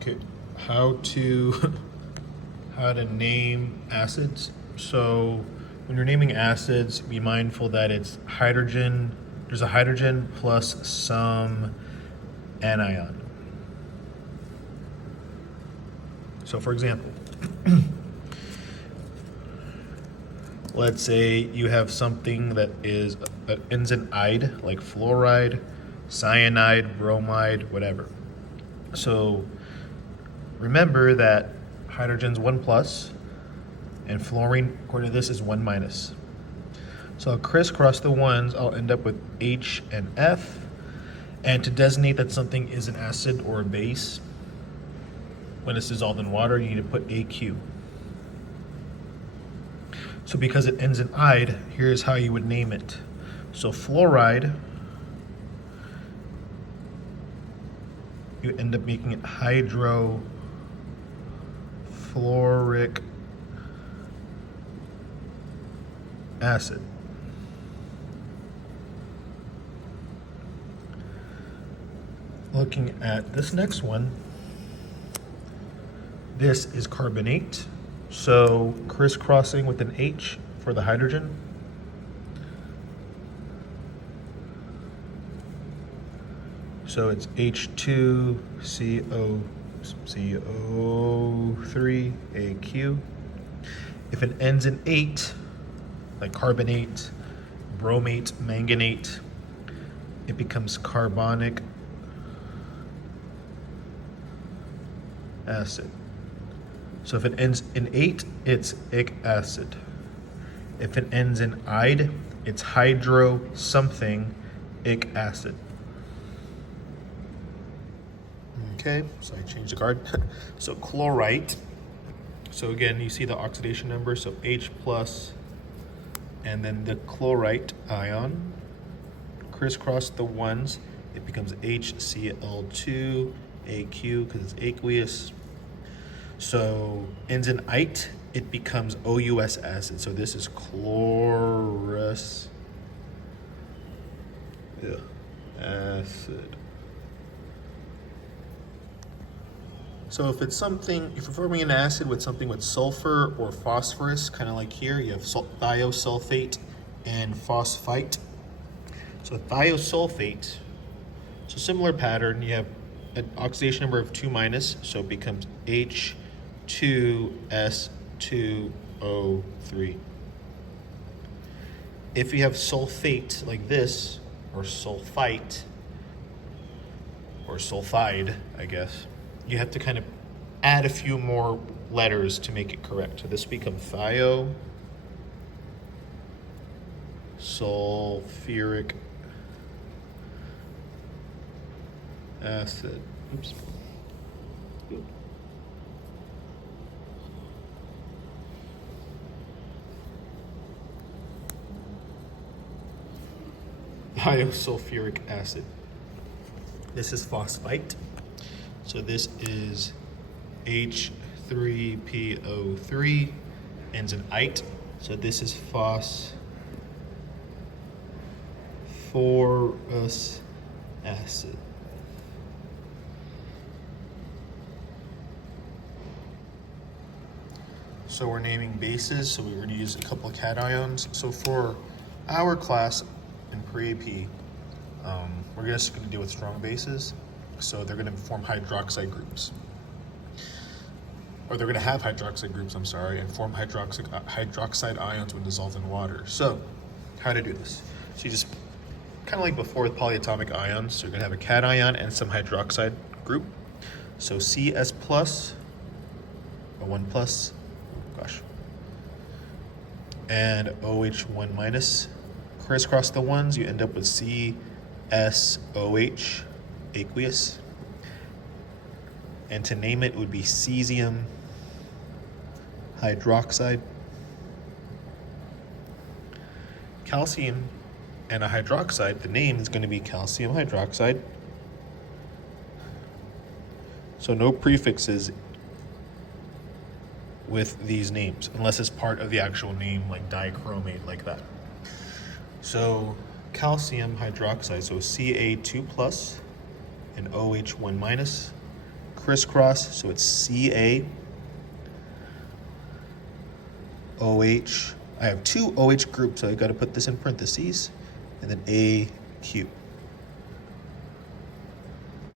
Okay, how to how to name acids. So when you're naming acids, be mindful that it's hydrogen. There's a hydrogen plus some anion. So for example, let's say you have something that ends in "ide," like fluoride, cyanide, bromide, whatever. So remember that hydrogen's 1 plus, and fluorine, according to this, is 1 minus. So I'll crisscross the ones, I'll end up with H and F. And to designate that something is an acid or a base, when it's dissolved in water, you need to put AQ. So because it ends in "ide," here's how you would name it. So fluoride, you end up making it hydrofluoric acid. Looking at this next one, this is carbonate. So crisscrossing with an H for the hydrogen. So it's H2CO3AQ. If it ends in ate, like carbonate, bromate, manganate, it becomes carbonic acid. So if it ends in ate, it's ic acid. If it ends in "ide," it's hydro something ic acid. Okay, so I changed the card. So chlorite. So again, you see the oxidation number, so H plus, and then the chlorite ion. Crisscross the ones, it becomes HCl2 AQ because it's aqueous. So ends in ite, it becomes OUS acid. So this is chlorous acid. So if you're forming an acid with something with sulfur or phosphorus, kind of like here, you have thiosulfate and phosphite. So thiosulfate, it's a similar pattern. You have an oxidation number of 2 minus, so it becomes H2S2O3. If you have sulfate like this, or sulfite, or sulfide, I guess, you have to kind of add a few more letters to make it correct. So this becomes thiosulfuric acid. Oops. Thiosulfuric acid. This is phosphite. So this is H3PO3, ends in ite. So this is phosphorus acid. So we're naming bases, so we're going to use a couple of cations. So for our class in pre-AP, we're just going to deal with strong bases. So they're going to form hydroxide groups. Or they're going to have hydroxide groups, and form hydroxide ions when dissolved in water. So how to do this? So you just, kind of like before with polyatomic ions, so you're going to have a cation and some hydroxide group. So CS plus, a 1 plus, and OH1 minus. Crisscross the ones, you end up with CSOH, aqueous. And to name it would be cesium hydroxide. Calcium and a hydroxide, the name is going to be calcium hydroxide. So no prefixes with these names, unless it's part of the actual name, like dichromate, like that. So calcium hydroxide, so Ca2 plus and OH1 minus, crisscross, so it's Ca, OH. I have two OH groups, so I got to put this in parentheses, and then AQ.